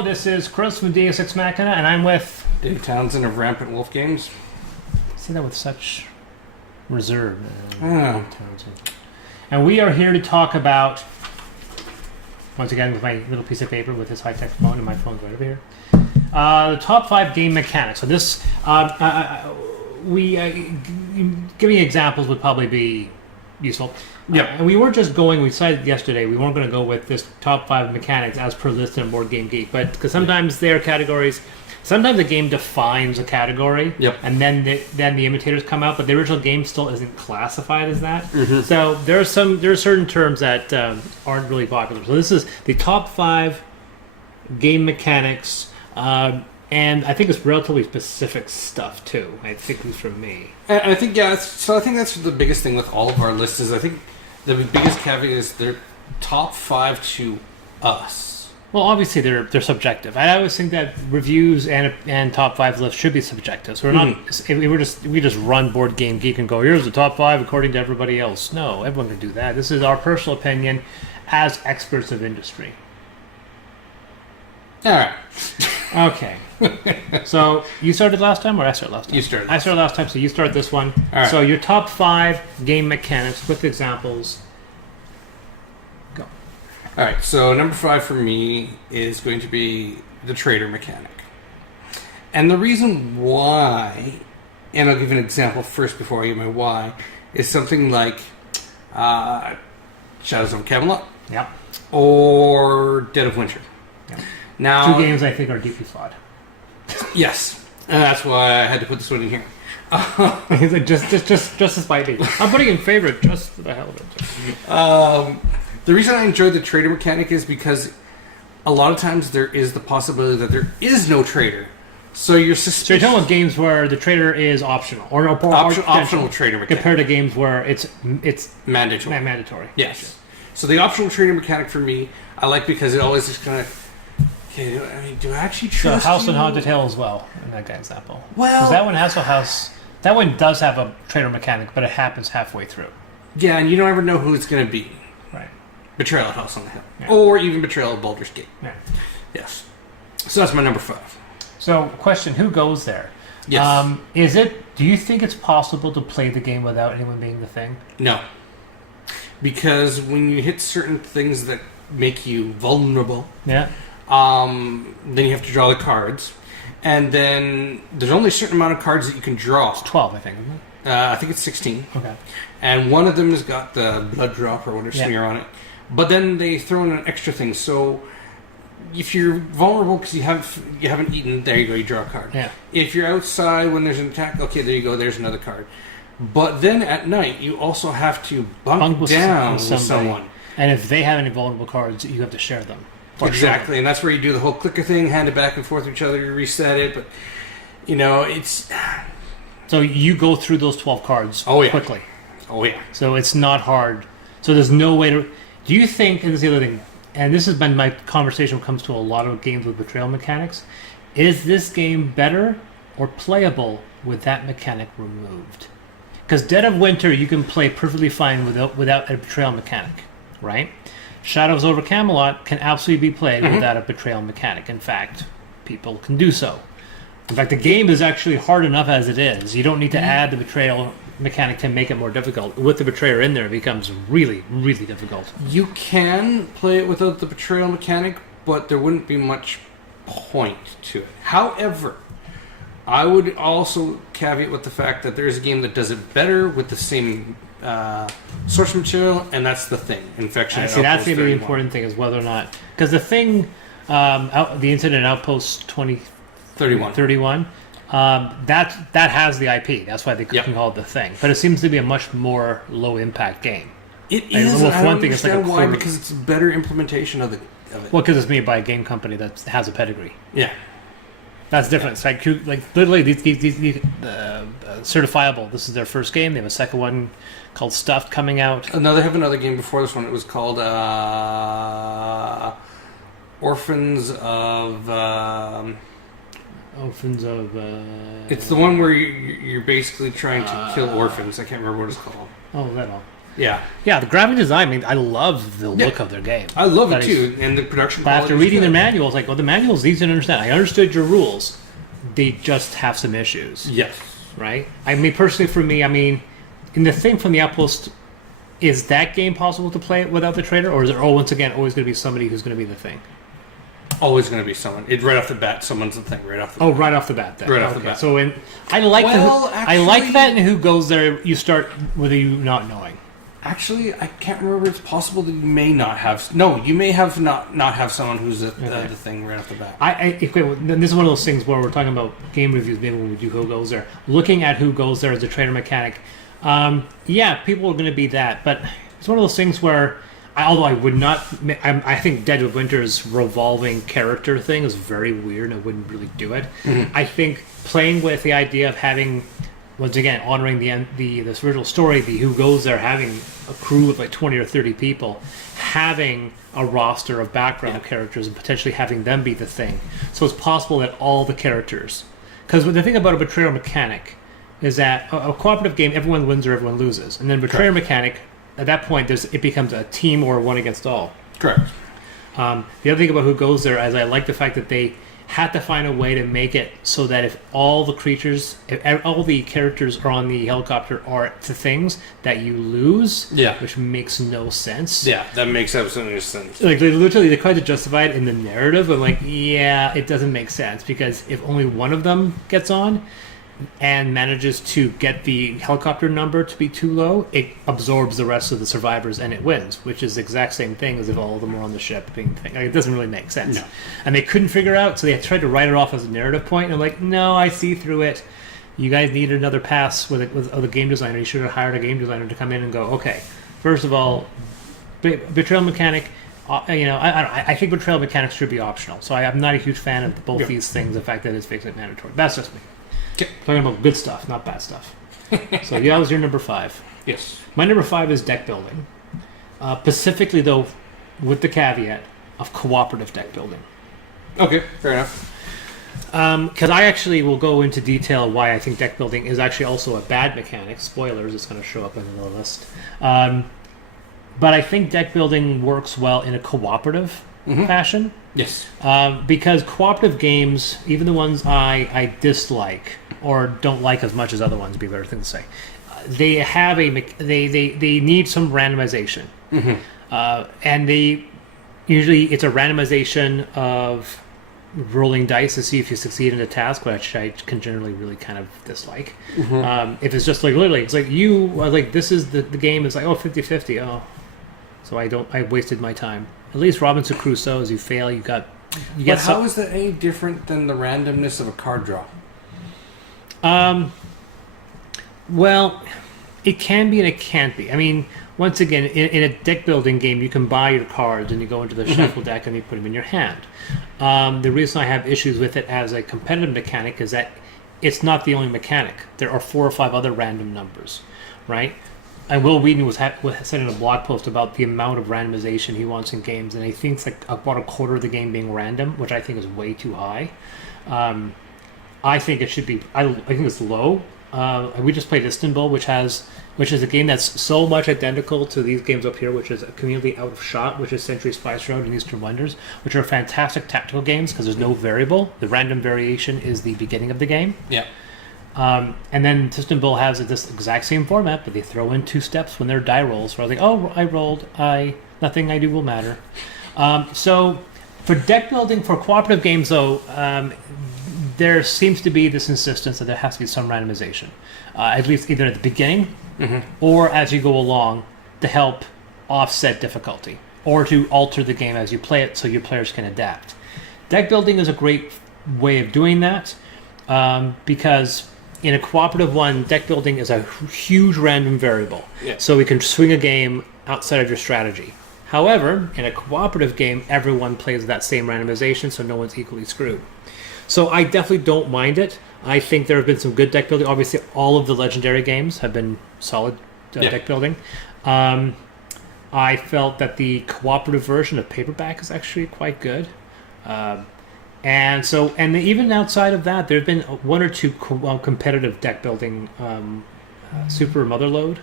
Hello, this is Chris from Deus Ex Machina, and I'm with... Dave Townsend of Rampant Wolf Games. Say that with such reserve. Oh. And we are here to talk about, once again with my little piece of paper with this high-tech phone, and my phone's right over here, the top 5 game mechanics. So this, giving examples would probably be useful. Yep. And we weren't just going, we decided yesterday we weren't going to go with this top 5 mechanics as per list in Board Game Geek, but because sometimes there are categories, sometimes the game defines a category, yep, and then the imitators come out, but the original game still isn't classified as that. Mm-hmm. So there are certain terms that aren't really popular. So this is the top 5 game mechanics, and I think it's relatively specific stuff too. I think it's from me. And I think so I think that's the biggest thing with all of our lists is I think the biggest caveat is they're top 5 to us. Well, obviously they're subjective. I always think that reviews and top 5 lists should be subjective. So we're not we just run Board Game Geek and go, here's the top 5 according to everybody else. No, everyone can do that. This is our personal opinion as experts of industry. All right. Okay. So you started last time, or I started last time? You started. I started last time, so you start this one. All right. So your top 5 game mechanics with examples. Go. All right. So number 5 for me is going to be the trader mechanic, and the reason why, and I'll give an example first before I give my why, is something like Shadows of Camelot. Yep. Or Dead of Winter. Yep. Now, 2 games I think are deeply flawed. Yes, and that's why I had to put this one in here. He's like, just to spite me. I'm putting in favorite just for the hell of it. The reason I enjoy the trader mechanic is because a lot of times there is the possibility that there is no trader. So you're suspicious. So you're talking about games where the trader is optional, or optional trader mechanic compared to games where it's mandatory. Mandatory. Yes. So the optional trader mechanic for me, I like because it always just kind of. Okay, do I actually trust House you? and Haunted Hill as well, in that example. Well, because that one has a house. That one does have a trader mechanic, but it happens halfway through. Yeah, and you don't ever know who it's going to be. Right. Betrayal at House on the Hill, yeah. Or even Betrayal at Baldur's Gate. Yeah. Yes. So that's my number 5. So, question: who goes there? Yes. Do you think it's possible to play the game without anyone being the thing? No. Because when you hit certain things that make you vulnerable, yeah. Then you have to draw the cards, and then there's only a certain amount of cards that you can draw. It's 12, I think, isn't it? I think it's 16. Okay. And one of them has got the blood drop or whatever smear on it. But then they throw in an extra thing. So if you're vulnerable because you haven't eaten, there you go, you draw a card. Yeah. If you're outside when there's an attack, okay, there you go, there's another card. But then at night, you also have to bunk down with someone. And if they have any vulnerable cards, you have to share them. Exactly, and that's where you do the whole clicker thing, hand it back and forth to each other, you reset it, but, it's... So you go through those 12 cards quickly. Oh, yeah. So it's not hard. So there's no way to... Do you think, and this is the other thing, and this has been my conversation when it comes to a lot of games with betrayal mechanics, is this game better or playable with that mechanic removed? Because Dead of Winter you can play perfectly fine without a betrayal mechanic, right? Shadows over Camelot can absolutely be played without a betrayal mechanic. In fact, people can do so. In fact, the game is actually hard enough as it is. You don't need to add the betrayal mechanic to make it more difficult. With the betrayer in there, it becomes really, really difficult. You can play it without the betrayal mechanic, but there wouldn't be much point to it. However, I would also caveat with the fact that there is a game that does it better with the same source material, and that's the Thing. Infection. See, that's going to be the important thing, is whether or not, because the Thing, the Incident Outpost 2031, that has the IP. That's why they can call it the Thing. But it seems to be a much more low impact game. It is. I don't understand why, because it's a better implementation of it. Well, because it's made by a game company that has a pedigree. Yeah. That's different. It's like literally these certifiable. This is their first game. They have a second one called Stuffed coming out. They have another game before this one. It was called Orphans of. Orphans of. It's the one where you're basically trying to kill orphans. I can't remember what it's called. Oh, that all. Yeah. Yeah, the graphic design. I mean, I love the look of their game. I love That it is- too, and the production. But after quality is reading the good. manual, it's like, well, the manual is easy to understand. I understood your rules. They just have some issues, Yes. right? I mean, personally, for me, I mean, in the thing from the Outpost, is that game possible to play without the trader, or is there, once again, always going to be somebody who's going to be the thing? Always going to be someone. It right off the bat, someone's the thing. Right off the. Oh, right off the bat, then. Right off the bat. So, I like Well, I like actually- that. And who goes there? You start with you not knowing. Actually, I can't remember. It's possible that you may not have. No, you may have not have someone who's the thing right off the bat. This is one of those things where we're talking about game reviews. Maybe when we do who goes there, looking at who goes there as a trader mechanic. Yeah, people are going to be that, but it's one of those things where, although I would not, I think Dead of Winter's revolving character thing is very weird. And I wouldn't really do it. I think playing with the idea of having, once again, honoring this original story, the who goes there, having a crew of like 20 or 30 people, having a roster of background characters, and potentially having them be the thing. So it's possible that all the characters, because the thing about a betrayal mechanic is that a cooperative game, everyone wins or everyone loses, and then betrayal mechanic, at that point, it becomes a team or one against all. Correct. The other thing about who goes there is I like the fact that they had to find a way to make it so that if all the creatures, if all the characters are on the helicopter are the things that you lose, Yeah. which makes no sense. Yeah, that makes absolutely no sense. Like they tried to justify it in the narrative. I'm like, yeah, it doesn't make sense because if only one of them gets on and manages to get the helicopter number to be too low, it absorbs the rest of the survivors and it wins, which is the exact same thing as if all of them are on the ship being thing. Like, it doesn't really make sense. No. And they couldn't figure out, so they tried to write it off as a narrative point. And I'm like, no, I see through it. You guys needed another pass with a game designer. You should have hired a game designer to come in and go, okay, first of all, betrayal mechanic. I think betrayal mechanics should be optional. So I'm not a huge fan of both these things. The fact that it's makes it mandatory. That's just me. Okay. Talking about good stuff, not bad stuff. So yeah, that was your number 5. Yes. My number 5 is deck building. Specifically, though, with the caveat of cooperative deck building. Okay, fair enough. Because I actually will go into detail why I think deck building is actually also a bad mechanic. Spoilers, it's going to show up in the list. But I think deck building works well in a cooperative fashion. Yes. Because cooperative games, even the ones I dislike or don't like as much as other ones, would be a better thing to say, they have they need some randomization, and they usually it's a randomization of rolling dice to see if you succeed in a task, which I can generally really kind of dislike. If it's just like literally, it's like this is the game is like 50-50. So I wasted my time. At least Robinson Crusoe, as you fail, you get. But how is that any different than the randomness of a card draw? Well, it can be and it can't be. I mean, once again, in a deck building game, you can buy your cards and you go into the shuffle deck and you put them in your hand. The reason I have issues with it as a competitive mechanic is that it's not the only mechanic. There are 4 or 5 other random numbers, right? And Will Wheaton was said in a blog post about the amount of randomization he wants in games, and he thinks like about a quarter of the game being random, which I think is way too high. I think it should be. I think it's low. We just played Istanbul, which is a game that's so much identical to these games up here, which is a Community Out of Shot, which is Century Spice Road and Eastern Wonders, which are fantastic tactical games because there's no variable. The random variation is the beginning of the game. Yeah. And then Istanbul has this exact same format, but they throw in 2 steps when they're die rolls. So I was like, oh, I rolled. Nothing I do will matter. So for deck building, for cooperative games, though, there seems to be this insistence that there has to be some randomization, at least either at the beginning or as you go along to help offset difficulty or to alter the game as you play it so your players can adapt. Deck building is a great way of doing that because in a cooperative one, deck building is a huge random variable. Yeah. So we can swing a game outside of your strategy. However, in a cooperative game, everyone plays that same randomization, so no one's equally screwed. So I definitely don't mind it. I think there have been some good deck building. Obviously, all of the legendary games have been solid deck building. I felt that the cooperative version of Paperback is actually quite good. And even outside of that, there have been 1 or 2 competitive deck building. Super Motherload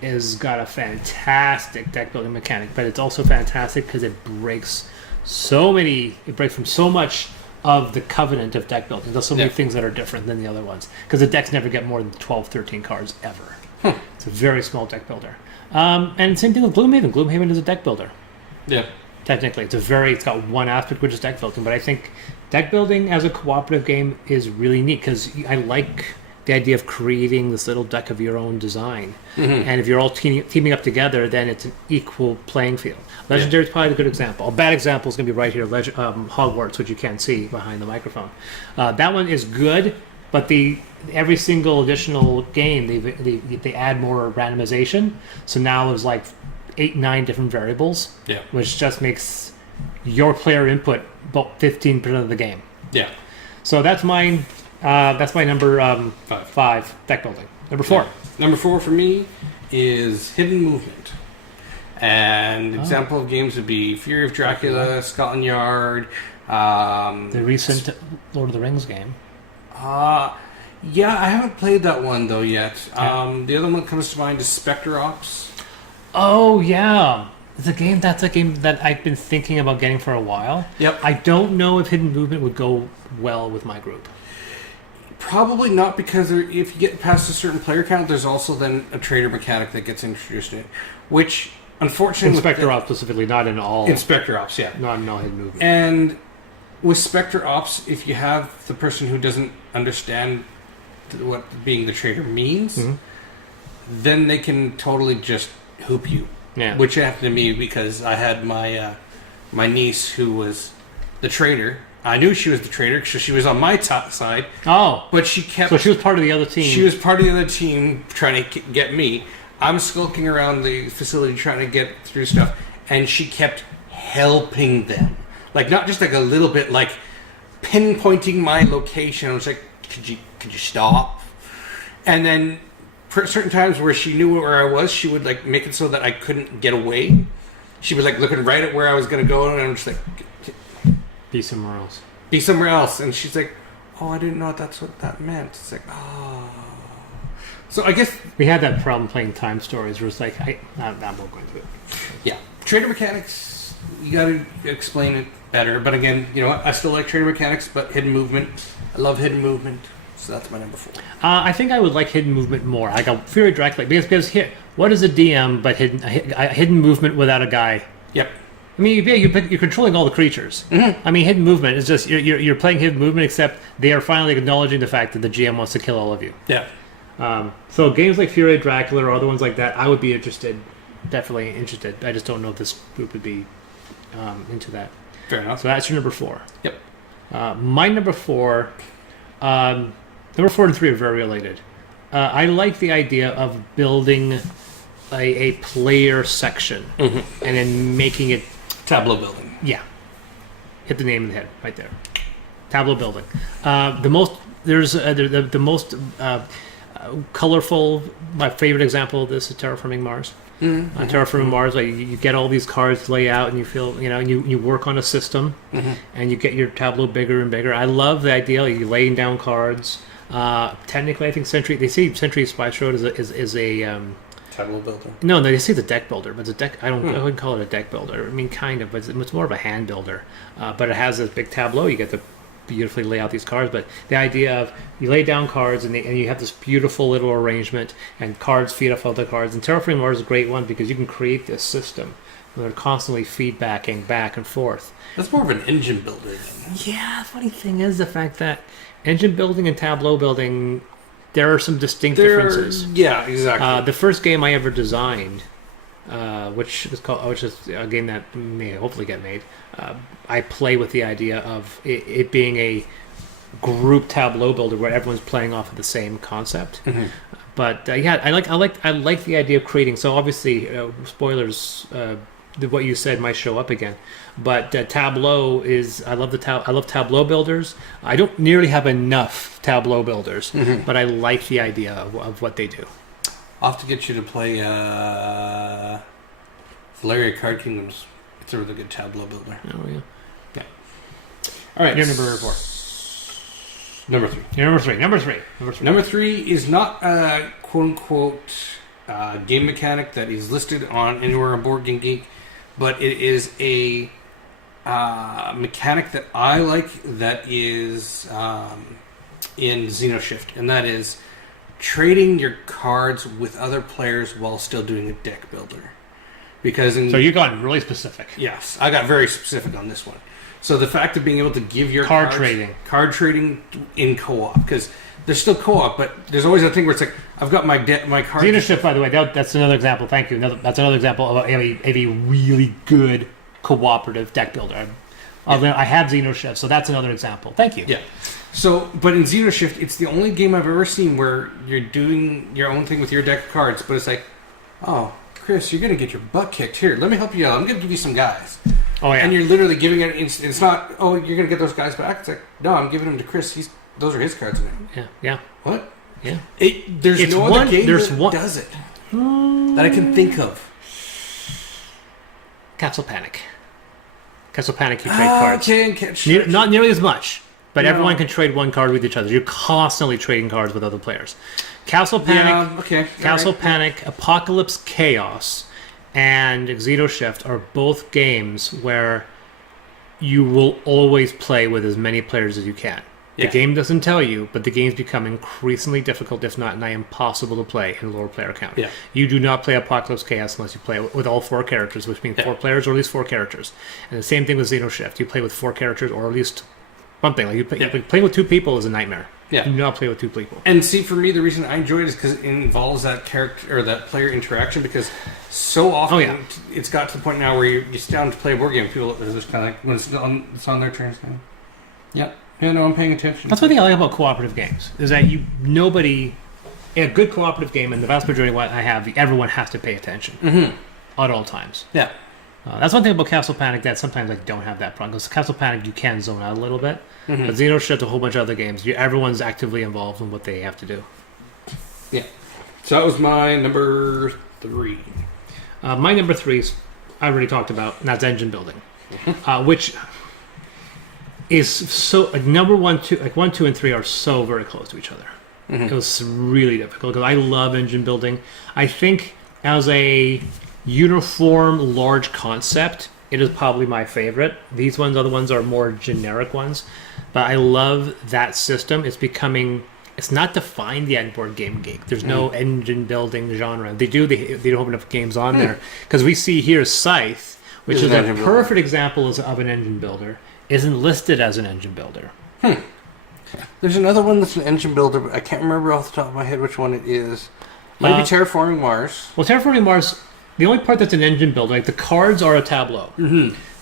is got a fantastic deck building mechanic, but it's also fantastic because it breaks from so much of the covenant of deck building. There's so many things that are different than the other ones because the decks never get more than 12, 13 cards ever. It's a very small deck builder. And same thing with Gloomhaven. Gloomhaven is a deck builder. Yeah. Technically, it's got one aspect which is deck building, but I think deck building as a cooperative game is really neat because I like the idea of creating this little deck of your own design. And if you're all teaming up together, then it's an equal playing field. Legendary is probably a good example. A bad example is going to be right here, Hogwarts, which you can't see behind the microphone. That one is good, but every single additional game, they add more randomization. So now there's like 8, 9 different variables, which just makes your player input about 15% of the game. Yeah. So that's mine. That's my number 5, deck building. Number 4. Number 4 for me is Hidden Movement. And example of games would be Fury of Dracula, Scotland Yard. The recent Lord of the Rings game. Yeah, I haven't played that one though yet. The other one that comes to mind is Spectre Ops. Oh yeah, that's a game that I've been thinking about getting for a while. Yep. I don't know if Hidden Movement would go well with my group. Probably not, because if you get past a certain player count, there's also then a trader mechanic that gets introduced in it, which unfortunately Spectre Ops specifically, not in all. In Spectre Ops, yeah, not Hidden Movement. And with Spectre Ops, if you have the person who doesn't understand what being the trader means, then they can totally just hoop you. Yeah. Which happened to me because I had my my niece who was the trader. I knew she was the trader because she was on my side. Oh. But she kept... So she was part of the other team. She was part of the other team trying to get me. I'm skulking around the facility trying to get through stuff. And she kept helping them. Like, not just like a little bit, like pinpointing my location. I was like, could you stop? And then for certain times where she knew where I was, she would like make it so that I couldn't get away. She was like looking right at where I was going to go. And I'm just like... Be somewhere else. Be somewhere else. And she's like, oh, I didn't know that's what that meant. It's like, oh. So I guess... We had that problem playing Time Stories where it's like, I'm not going to it. Yeah. Trader mechanics, you got to explain it better. But again, you know what? I still like trader mechanics, but Hidden Movement. I love Hidden Movement. So that's my number 4. I think I would like Hidden Movement more. I go Fury of Dracula. Because here, what is a DM but hidden movement without a guy? Yep. I mean, you're controlling all the creatures. I mean, Hidden Movement is just you're playing Hidden Movement, except they are finally acknowledging the fact that the GM wants to kill all of you. Yeah. So games like Fury of Dracula or other ones like that, I would be definitely interested. I just don't know if this group would be into that. Fair enough. So that's your number 4. Yep. My number 4, number 4 and 3 are very related. I like the idea of building a player section and then making it tableau building. Yeah, hit the name of the head right there. Tableau building. The most colorful. My favorite example of this is Terraforming Mars. On Terraforming Mars, like you get all these cards lay out, and you feel you work on a system, and you get your tableau bigger and bigger. I love the idea. You're laying down cards. Technically, I think Century Spice Road is a tableau builder. No, they say the deck builder, but it's a deck. I wouldn't call it a deck builder. I mean, kind of, but it's more of a hand builder. But it has this big tableau. You get to beautifully lay out these cards. But the idea of you lay down cards and you have this beautiful little arrangement, and cards feed off other cards. And Terraforming Mars is a great one because you can create this system where they're constantly feedbacking back and forth. That's more of an engine builder then. Yeah, the funny thing is the fact that engine building and tableau building, there are some distinct differences. Yeah, exactly. The first game I ever designed, which is a game that may hopefully get made, I play with the idea of it being a group tableau builder where everyone's playing off of the same concept. But yeah, I like the idea of creating. So obviously, spoilers. What you said might show up again, but Tableau is. I love Tableau builders. I don't nearly have enough Tableau builders, but I like the idea of what they do. I'll have to get you to play Valeria Card Kingdoms. It's a really good Tableau builder. Oh yeah. All right. Your number 4. Number 3. Your number 3. Number 3. Number 3 is not a quote unquote game mechanic that is listed on anywhere on Board Game Geek, but it is a mechanic that I like that is in Xenoshift, and that is trading your cards with other players while still doing a deck builder. Because So you've gotten really specific. yes, I got very specific on this one. So the fact of being able to give your Card cards, card trading in co-op, because there's still co-op, but there's always that thing where it's like I've got my card. Xenoshift, by the way, that's another example. Thank you. That's another example of a really good cooperative deck builder. I have Xenoshift, so that's another example. Thank you. Yeah. So, but in Xenoshift, it's the only game I've ever seen where you're doing your own thing with your deck of cards, but it's like, oh, Chris, you're going to get your butt kicked. Here, let me help you out. I'm going to give you some guys. Oh, yeah. And you're literally giving it, it's not, oh, you're going to get those guys back. It's like, no, I'm giving them to Chris. Those are his cards now. Yeah. Yeah. What? Yeah. There's It's no one- other game there's that one- does it that I can think of. Castle Panic. Castle Panic, you trade cards. Okay, and catch. Not nearly as much, but No. everyone can trade one card with each other. You're constantly trading cards with other players. Castle Panic, Yeah, okay. Castle all right. Panic, Apocalypse Chaos, and Xenoshift are both games where you will always play with as many players as you can. Yeah. The game doesn't tell you, but the games become increasingly difficult, if not nigh impossible to play in lower player count. Yeah. You do not play Apocalypse Chaos unless you play with all 4 characters, which means 4 players or at least 4 characters. And the same thing with Xenoshift. You play with 4 characters or at least something. Like playing with 2 people is a nightmare. Yeah. You do not play with 2 people. And see, for me, the reason I enjoy it is because it involves that character or that player interaction. Because so often it's got to the point now where you sit down to play a board game, people are just kind of like when it's on their turn. Saying, "Yeah, yeah, no, I'm paying attention." That's one thing I like about cooperative games is that a good cooperative game, and the vast majority of what I have, everyone has to pay attention at all times. Yeah, That's one thing about Castle Panic that sometimes I don't have that problem. Because Castle Panic, you can zone out a little bit. But Xenoshift, a whole bunch of other games, everyone's actively involved in what they have to do. yeah. So that was my number 3. My number 3 is I already talked about, and that's engine building, which is so like number 1, 2, like 1, 2, and 3 are so very close to each other. It was really difficult because I love engine building. I think as a uniform large concept, it is probably my favorite. These other ones are more generic ones, but I love that system. It's not defined yet in Board Game Geek. There's no engine building genre. They don't have enough games on there because we see here Scythe, which is a perfect example of an engine builder, isn't listed as an engine builder. There's another one that's an engine builder, but I can't remember off the top of my head which one it is. Maybe Terraforming Mars. Well, Terraforming Mars, the only part that's an engine builder, like the cards are a tableau,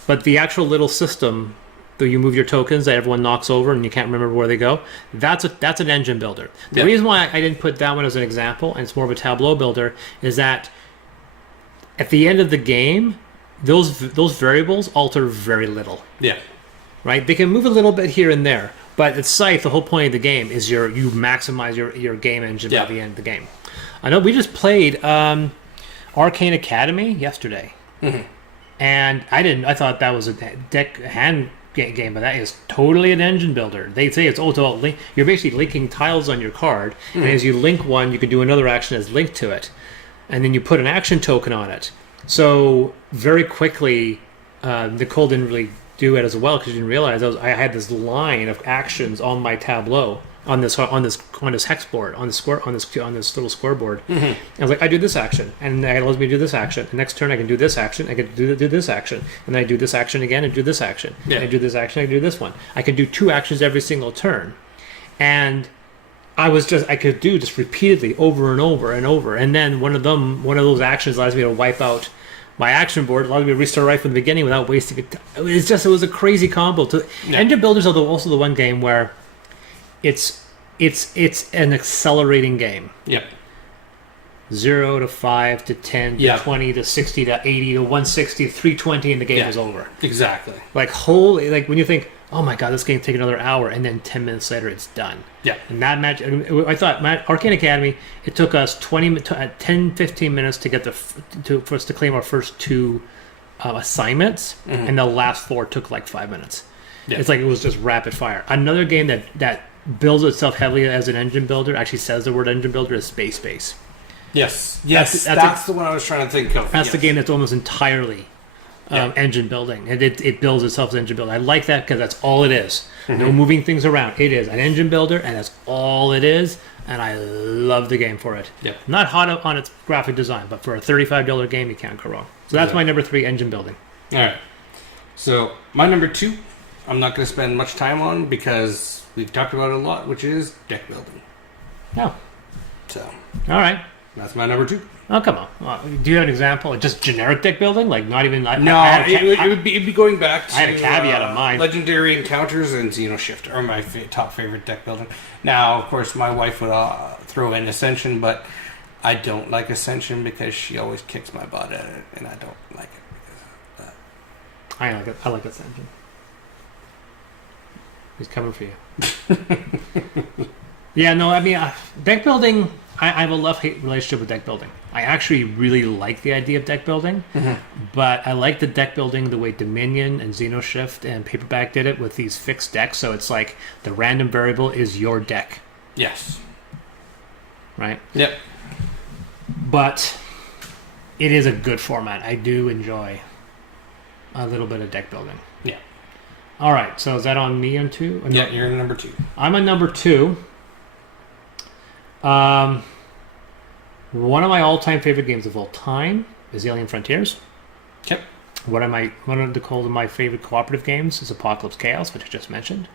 but the actual little system that you move your tokens that everyone knocks over and you can't remember where they go, that's an engine builder. The reason why I didn't put that one as an example, and it's more of a tableau builder, is that at the end of the game, those variables alter very little. Yeah. Right? They can move a little bit here and there, but at Scythe, the whole point of the game is you maximize your game engine by the end of the game. I know we just played Arcane Academy yesterday, and I thought that was a hand game, but that is totally an engine builder. They say it's you're basically linking tiles on your card, and as you link one, you can do another action as linked to it, and then you put an action token on it. So very quickly, Nicole didn't really do it as well because she didn't realize I had this line of actions on my tableau on this hex board on this little scoreboard. I was like, I do this action, and that allows me to do this action. The next turn, I can do this action. I can do this action, and then I do this action again, and do this action. Yeah. And I do this action. I do this one. I can do 2 actions every single turn, and I could do just repeatedly over and over and over. And then one of those actions allows me to wipe out my action board, allows me to restart right from the beginning without wasting it. It was a crazy combo. Engine builders are also the one game where it's an accelerating game. Yeah. 0 to 5 to 10 to 20 to 60 to 80 to 160 to 320 and the game is over. Exactly. Like when you think, oh my god, this game take another hour, and then 10 minutes later it's done. Yeah. And that match, I thought Arcane Academy, it took us 10, 15 minutes to get for us to claim our first 2 assignments, and the last 4 took like 5 minutes. Yeah. It's like it was just rapid fire. Another game that builds itself heavily as an engine builder, actually says the word engine builder, is Space Base. Yes. Yes. That's That's the one I was trying to think of. That's yes. the game that's almost entirely engine building, and it builds itself as engine building. I like that because that's all it is. No moving things around. It is an engine builder, and that's all it is. And I love the game for it. Yeah. Not hot on its graphic design, but for a $35 game, you can't go wrong. So that's my number 3, engine building. All right. So my number 2, I'm not going to spend much time on because we've talked about it a lot, which is deck building. Oh, So all right. that's my number 2. Oh, come on. Do you have an example? Just generic deck building? Like, not even... It'd be going back to... I had a caveat in mind. Legendary Encounters and Xenoshift are my top favorite deck building. Now, of course, my wife would throw in Ascension, but I don't like Ascension because she always kicks my butt at it, and I don't like it because of that. I like it. I like Ascension. He's coming for you. Yeah, no, I mean, deck building... I have a love-hate relationship with deck building. I actually really like the idea of deck building, but I like the deck building the way Dominion and Xenoshift and Paperback did it with these fixed decks. So it's like the random variable is your deck, Yes. right? Yep. But it is a good format. I do enjoy a little bit of deck building. Yeah. All right, so is that on me on 2? Yeah, you're number 2. I'm on number 2. One of my all-time favorite games of all time is Alien Frontiers. Yep. One of my favorite cooperative games is Apocalypse Chaos, which I just mentioned.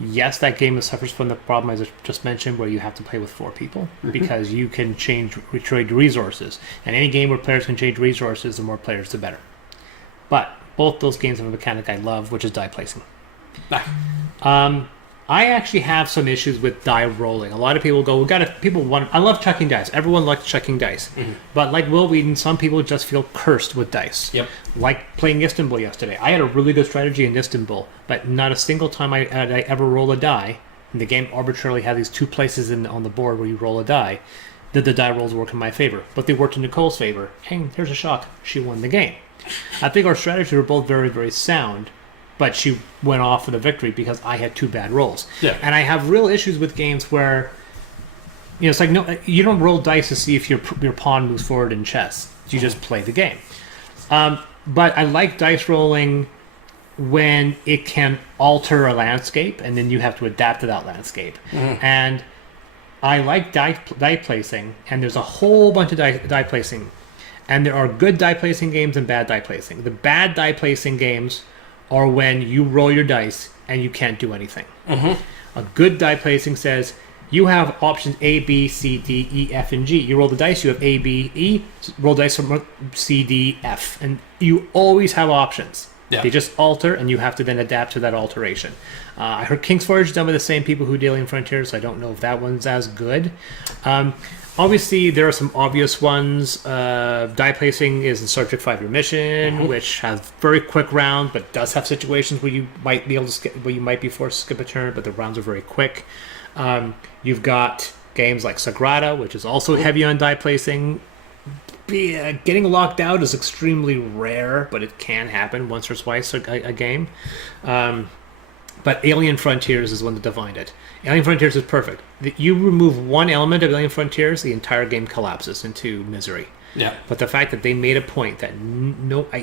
Yes, that game suffers from the problem I just mentioned, where you have to play with 4 people because you can trade resources, and any game where players can change resources, the more players, the better. But both those games have a mechanic I love, which is die placing. I actually have some issues with die rolling. A lot of people go, I love chucking dice. Everyone likes chucking dice. But like Will Wheaton, some people just feel cursed with dice. Yep. Like playing Istanbul yesterday. I had a really good strategy in Istanbul, but not a single time I ever roll a die, and the game arbitrarily had these 2 places on the board where you roll a die, did the die rolls work in my favor. But they worked in Nicole's favor. Hey, here's a shock. She won the game. I think our strategies were both very, very sound, but she went off with a victory because I had 2 bad rolls. Yeah. And I have real issues with games where, it's like, no, you don't roll dice to see if your pawn moves forward in chess. You just play the game. But I like dice rolling when it can alter a landscape, and then you have to adapt to that landscape. And I like die placing, and there's a whole bunch of die placing. And there are good die placing games and bad die placing. The bad die placing games are when you roll your dice and you can't do anything. A good die placing says you have options A, B, C, D, E, F, and G. You roll the dice, you have A, B, E. Roll dice from C, D, F. And you always have options. Yeah. They just alter, and you have to then adapt to that alteration. I heard King's Forge is done by the same people who do Alien Frontiers, so I don't know if that one's as good. Obviously, there are some obvious ones. Die placing is in Star Trek 5 Your Mission, which has very quick rounds, but does have situations where you might be able to where you might be forced to skip a turn, but the rounds are very quick. You've got games like Sagrada, which is also heavy on die placing. Getting locked out is extremely rare, but it can happen once or twice a game. But Alien Frontiers is one that defined it. Alien Frontiers is perfect. You remove one element of Alien Frontiers, the entire game collapses into misery. Yeah. But the fact that they made a point that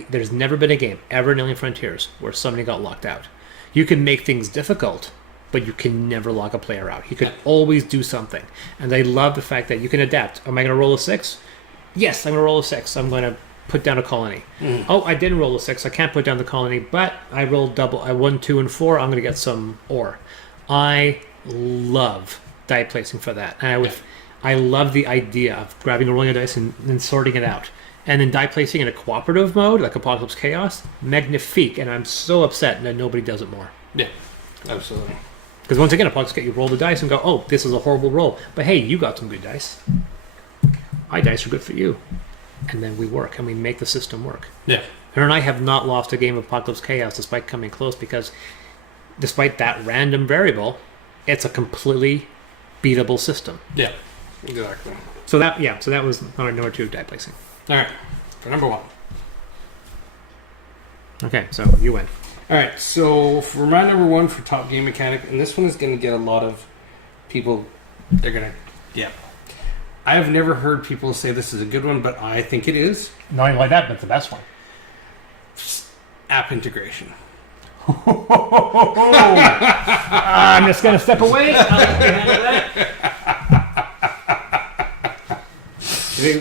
there's never been a game ever in Alien Frontiers where somebody got locked out. You can make things difficult, but you can never lock a player out. You can always do something. And I love the fact that you can adapt. Am I going to roll a 6? Yes, I'm going to roll a 6. I'm going to put down a colony. Oh, I didn't roll a 6. I can't put down the colony, but I rolled double. I 1, 2, and 4. I'm going to get some ore. I love die placing for that. And I love the idea of grabbing a rolling of dice and then sorting it out. And then die placing in a cooperative mode, like Apocalypse Chaos, magnifique. And I'm so upset that nobody does it more. Yeah, absolutely. Because once again, Apocalypse Chaos, you roll the dice and go, oh, this is a horrible roll. But hey, you got some good dice. My dice are good for you. And then we work, and we make the system work. Yeah. Her and I have not lost a game of Apocalypse Chaos despite coming close, because despite that random variable, it's a completely beatable system. Yeah, exactly. So that was our number 2, die placing. All right, for number 1. Okay, so you win. All right, so for my number 1 for top game mechanic, and this one is going to get a lot of people. They're going to, I have never heard people say this is a good one, but I think it is. Not even like that, but it's the best one. App integration. I'm just gonna step away.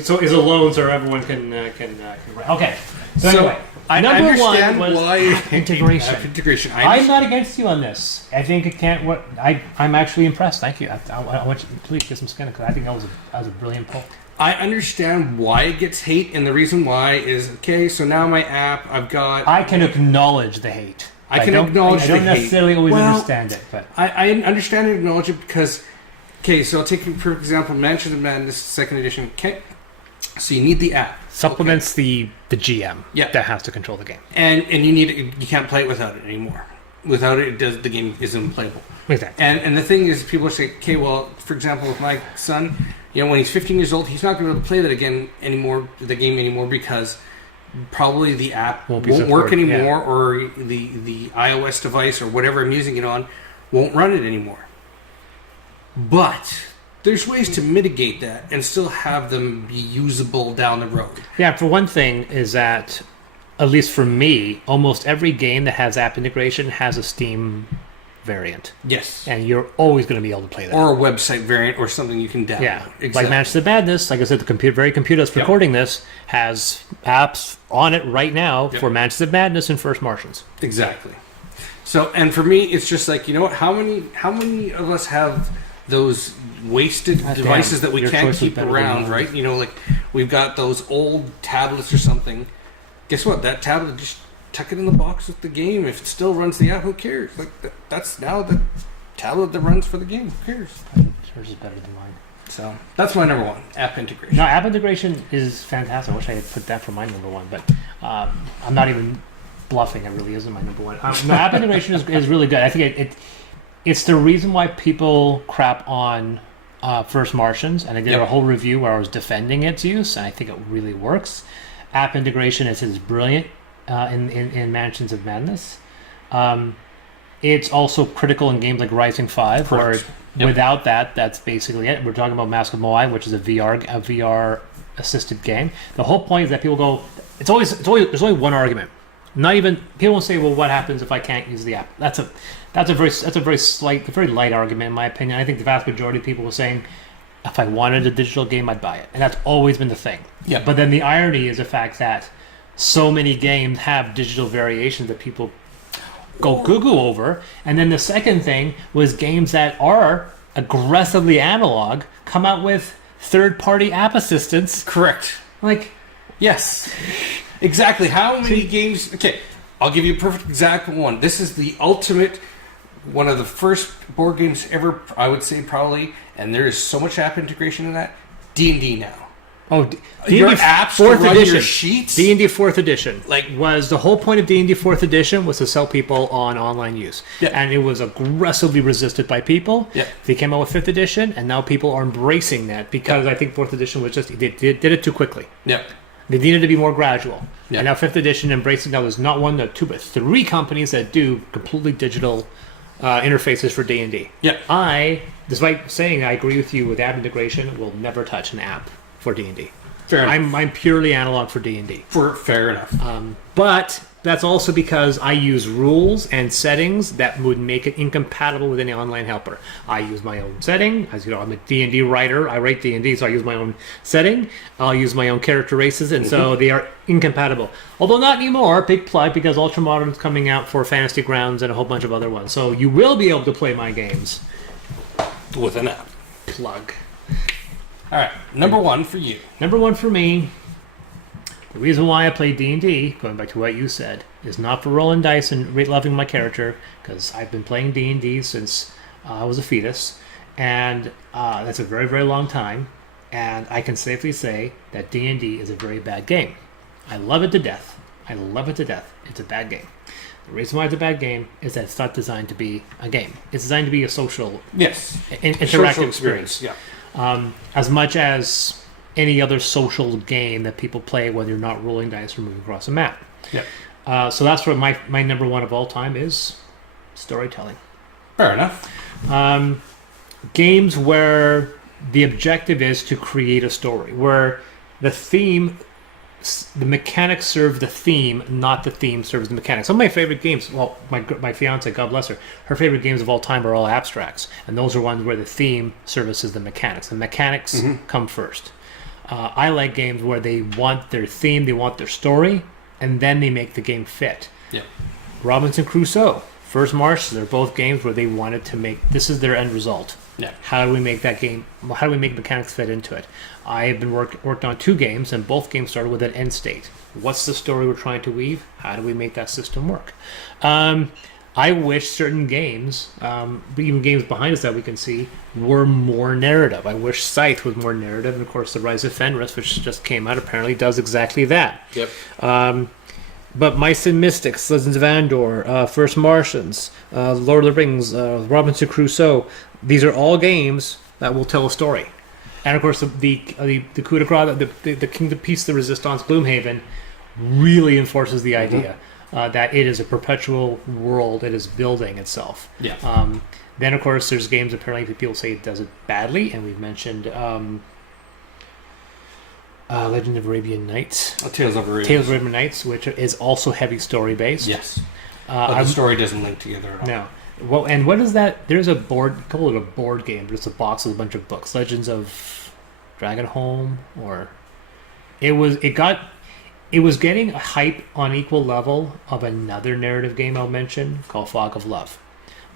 So is alone, so everyone can. Okay. So anyway, I number understand one was why app integration. App integration. I'm not against you on this. I think it can't. I'm actually impressed. Thank you. I want you to please get some skin because I think that was a brilliant poll. I understand why it gets hate, and the reason why is okay. So now my app, I've got. I can acknowledge the hate. I don't necessarily always Well, understand it, but I understand and acknowledge it because, okay, so I'll take for example, Mansion of Madness Second Edition. Okay, so you need the app supplements the GM Yeah. that has to control the game. and you can't play it without it anymore. Without it, the game is unplayable. Exactly. And the thing is, people say, okay, well, for example, with my son, when he's 15 years old, he's not going to be able to play that the game anymore, because probably the app Won't won't be work supported, anymore, or the iOS device or whatever I'm using it on won't run it anymore. But there's ways to mitigate that and still have them be usable down the road. Yeah, for one thing is that, at least for me, almost every game that has app integration has a Steam variant. Yes. And you're always going to be able to play that. Or a website variant or something you can download. Yeah, Exactly. like Mansion of Madness, like I said, the computer that's Yep. recording this has apps on it right now Yep. for Mansion of Madness and First Martians. Exactly. So, and for me, it's just like, you know what? How many of us have those wasted God damn, devices that we your can't choice is keep better than around, mine. right? Like we've got those old tablets or something. Guess what? That tablet, just tuck it in the box with the game. If it still runs the app, who cares? Like that's now the tablet that runs for the game. Who cares? Yours is better than mine. So that's my number one, app integration. No, app integration is fantastic. I wish I had put that for my number one, but I'm not even bluffing. It really isn't my number one. No, app integration is really good. I think it's the reason why people crap on First Martians, and I did Yep. a whole review where I was defending its use, and I think it really works. App integration is brilliant in Mansions of Madness. It's also critical in games like Rising 5, where Correct. Yep. without that, that's basically it. We're talking about Mask of Moai, which is a VR assisted game. The whole point is that people go, there's only one argument. Not even people will say, well, what happens if I can't use the app? That's a very light argument in my opinion. I think the vast majority of people were saying, if I wanted a digital game, I'd buy it, and that's always been the thing. Yeah. But then the irony is the fact that so many games have digital variations that people go Google over, and then the second thing was games that are aggressively analog come out with third-party app assistance. Correct. Like, Yes. Exactly. How many games? Okay, I'll give you a perfect example one. This is the ultimate, one of the first board games ever, I would say probably, and there is so much app integration in that. D&D now. oh, Your D&D apps to fourth run edition. your sheets. D&D 4th edition. Like- was the whole point of D&D 4th edition was to sell people on online use. Yeah. And it was aggressively resisted by people. Yeah. They came out with 5th edition, and now people are embracing that because I think 4th edition was just, they did it too quickly. Yep. They needed to be more gradual. Yeah. And now 5th edition embraces, now there's not one, not two, but 3 companies that do completely digital interfaces for D&D. Yep. I, despite saying I agree with you with app integration, will never touch an app for D&D. Fair enough. I'm purely analog for D&D. Fair enough. But that's also because I use rules and settings that would make it incompatible with any online helper. I use my own setting. As you know, I'm a D&D writer. I write D&D, so I use my own setting. I'll use my own character races, and so they are incompatible. Although not anymore, big plug, because Ultramodern is coming out for Fantasy Grounds and a whole bunch of other ones. So you will be able to play my games. With an app. Plug. All right. Number one for you. Number one for me, the reason why I play D&D, going back to what you said, is not for rolling dice and loving my character, because I've been playing D&D since I was a fetus, and that's a very, very long time, and I can safely say that D&D is a very bad game. I love it to death. It's a bad game. The reason why it's a bad game is that it's not designed to be a game. It's designed to be a social, Yes. interactive Social experience. Yeah. As much as any other social game that people play when you're not rolling dice or moving across a map. Yeah. So that's what my number one of all time is storytelling. Fair enough. Games where the objective is to create a story where the theme, the mechanics serve the theme, not the theme serves the mechanics. Some of my favorite games, well, my fiance, God bless her favorite games of all time are all abstracts, and those are ones where the theme services the mechanics. The mechanics come first. I like games where they want their theme, they want their story, and then they make the game fit. Yeah. Robinson Crusoe, First March, they're both games where they wanted to make, this is their end result. Yeah. How do we make that game, how do we make mechanics fit into it? I have been worked on 2 games, and both games started with an end state. What's the story we're trying to weave? How do we make that system work? I wish certain games, even games behind us that we can see, were more narrative. I wish Scythe was more narrative, and of course the Rise of Fenris, which just came out, apparently does exactly that. Yep. But Mice and Mystics, Legends of Andor, First Martians, Lord of the Rings, Robinson Crusoe, these are all games that will tell a story. And of course the coup de grace, the Kingdom Peace, the Resistance, Gloomhaven, really enforces the idea that it is a perpetual world. It is building itself. Yeah. Then, of course, there's games apparently that people say it does it badly, and we've mentioned Legend of Arabian Nights. Tales of Arabian. Tales of Arabian Nights, which is also heavy story-based. Yes. But the story doesn't link together at all. No. Well, and what is that? There's a board, call it a board game, but it's a box with a bunch of books. Legends of Dragonholm, or... It was getting a hype on equal level of another narrative game I'll mention called Fog of Love.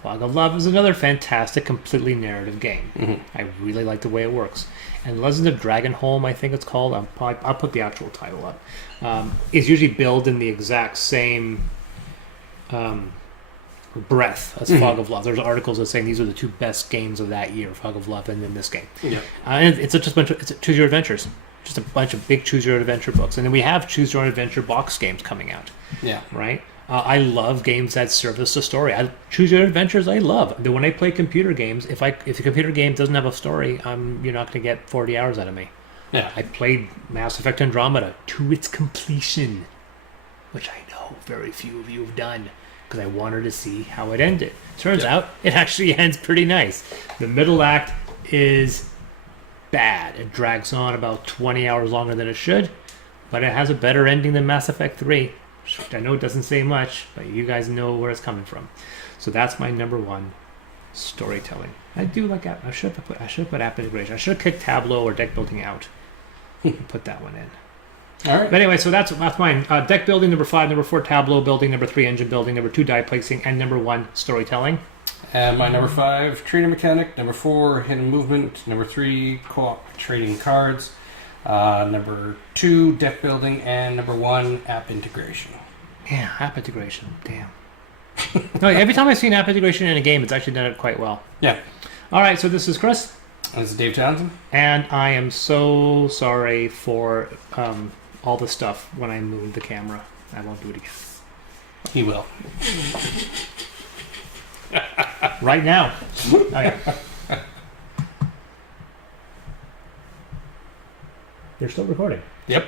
Fog of Love is another fantastic, completely narrative game. Mm-hmm. I really like the way it works. And Legends of Dragonholm, I think it's called. I'll put the actual title up. It's usually billed in the exact same breadth as Fog of Love. There's articles that saying these are the 2 best games of that year, Fog of Love and then this game. Yeah. And it's just a bunch of choose your adventures. Just a bunch of big choose your own adventure books, and then we have choose your own adventure box games coming out. Yeah. Right. I love games that service the story. Choose your own adventures. I love. When I play computer games, if the computer game doesn't have a story, you're not going to get 40 hours out of me. Yeah. I played Mass Effect Andromeda to its completion, which I know very few of you have done, because I wanted to see how it ended. Turns out it actually ends pretty nice. The middle act is bad. It drags on about 20 hours longer than it should, but it has a better ending than Mass Effect 3. I know it doesn't say much, but you guys know where it's coming from. So that's my number 1, storytelling. I do like app. I should have put app integration. I should have kicked Tableau or deck building out. Put that one in. All right. But anyway, so that's mine. Deck building, number 5. Number 4, Tableau building. Number 3, engine building. Number 2, die placing. And number 1, storytelling. And my number 5, trader mechanic. Number 4, hidden movement. Number 3, co-op trading cards. Number 2, deck building. And number 1, app integration. Yeah, app integration. Damn. No, every time I've seen app integration in a game, it's actually done it quite well. Yeah. All right, so this is Chris. This is Dave Townsend. And I am so sorry for all the stuff when I moved the camera. I won't do it again. He will. Right now. Okay. They're still recording. Yep.